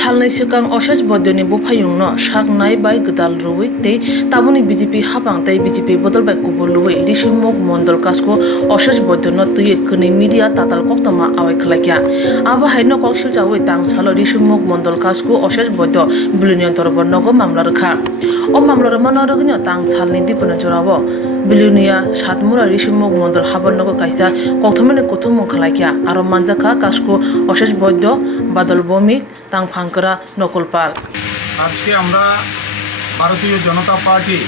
salnai sikang oshas bodoni bufayungno saknai bai gdal ruwi tei tabuni BJP habang tei BJP bodol bai kubur luwi Rishimuk Mondol kasko oshas bodonno tuye kini media tatal koktama awai khlakya abo haino koksil jawi tang salo Rishimuk Mondol kasko oshas bodo bilunion torobor nogo mamla rkha o mamla mano rogni tang salni dipona jorabo bilunia satmura Rishimuk Mondol habar nogo kaisa kokthomene kothomung khlakya aro manjaka kasko oshas bodo badal bomik tang ফাঙ্করা নকলপাল আজকে আমরা ভারতীয় জনতা party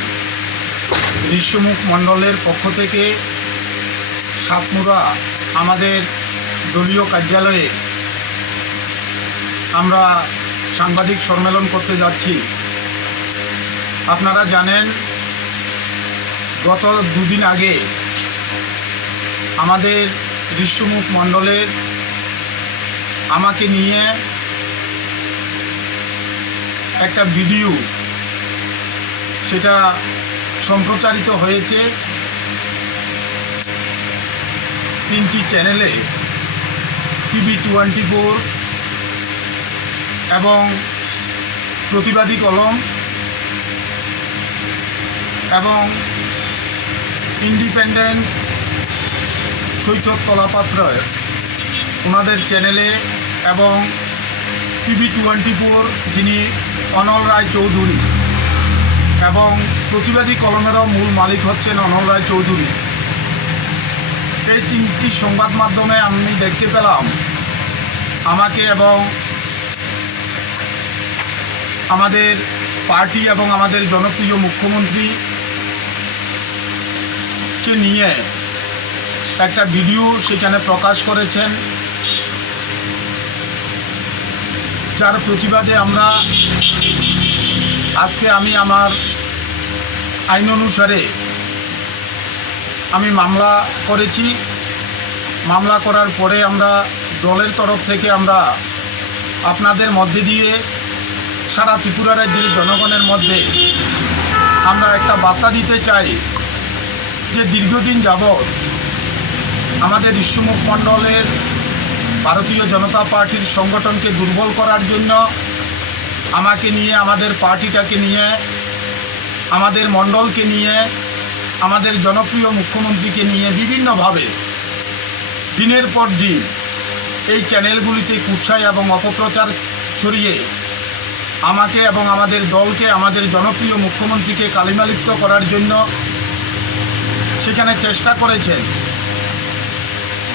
Rishyamukh মণ্ডলের পক্ষ থেকে সাতমুরা আমাদের দলীয় কার্যালয়ে আমরা সাংবাদিক সম্মেলন করতে যাচ্ছি। আপনারা জানেন গত দুদিন আগে আমাদের ঋষ্যমুখ মণ্ডলের আমাকে নিয়ে একটা ভিডিও সেটা সম্প্রচারিত হয়েছে তিনটি চ্যানেলে TV24 এবং প্রতিবাদী কলম এবং ইন্ডিপেন্ডেন্স সৈকত কলাপাত্র ওনাদের চ্যানেলে এবং TV24 যিনি অনল রায় চৌধুরী এবং প্রতিবাদী কলমেরও মূল মালিক হচ্ছেন অনল রায় চৌধুরী। এই তিনটি সংবাদ মাধ্যমে আমি দেখতে পেলাম আমাকে এবং আমাদের পার্টি এবং আমাদের জনপ্রিয় মুখ্যমন্ত্রীকে নিয়ে একটা ভিডিও সেখানে প্রকাশ করেছেন, যার প্রতিবাদে আমরা আজকে আমি আমার আইন অনুসারে আমি মামলা করেছি। মামলা করার পরে আমরা দলের তরফ থেকে আমরা আপনাদের মধ্যে দিয়ে সারা ত্রিপুরা রাজ্যের জনগণের মধ্যে আমরা একটা বার্তা দিতে চাই যে দীর্ঘদিন যাবৎ আমাদের ঋষ্যমুখ মণ্ডলের ভারতীয় জনতা পার্টির সংগঠনকে দুর্বল করার জন্য আমাকে নিয়ে, আমাদের পার্টিটাকে নিয়ে, আমাদের মণ্ডলকে নিয়ে, আমাদের জনপ্রিয় মুখ্যমন্ত্রীকে নিয়ে বিভিন্নভাবে দিনের পর দিন এই চ্যানেলগুলিতে কুৎসায় এবং অপপ্রচার ছড়িয়ে আমাকে এবং আমাদের দলকে, আমাদের জনপ্রিয় মুখ্যমন্ত্রীকে কালিমালিপ্ত করার জন্য সেখানে চেষ্টা করেছেন।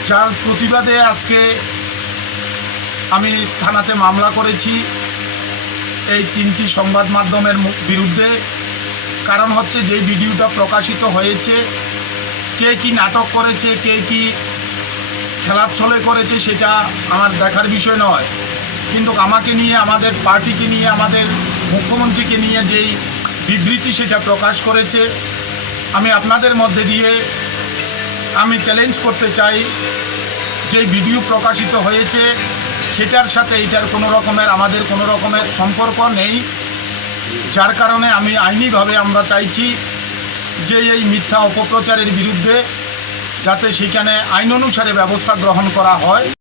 যার প্রতিবাদে আজকে আমি থানাতে মামলা করেছি এই তিনটি সংবাদ মাধ্যমের বিরুদ্ধে। কারণ হচ্ছে যে ভিডিওটা প্রকাশিত হয়েছে, কে কি নাটক করেছে, কে কি খেলার ছলে করেছে সেটা আমার দেখার বিষয় নয়, কিন্তু আমাকে নিয়ে, আমাদের পার্টিকে নিয়ে, আমাদের মুখ্যমন্ত্রীকে নিয়ে যেই বিবৃতি সেটা প্রকাশ করেছে, আমি আপনাদের মধ্যে দিয়ে আমি চ্যালেঞ্জ করতে চাই যে ভিডিও প্রকাশিত হয়েছে সেটার সাথে এটার আমাদের কোনো রকমের সম্পর্ক নেই। যার কারণে আমি আইনিভাবে আমরা চাইছি যে এই মিথ্যা অপপ্রচারের বিরুদ্ধে যাতে সেখানে আইন অনুসারে ব্যবস্থা গ্রহণ করা হয়।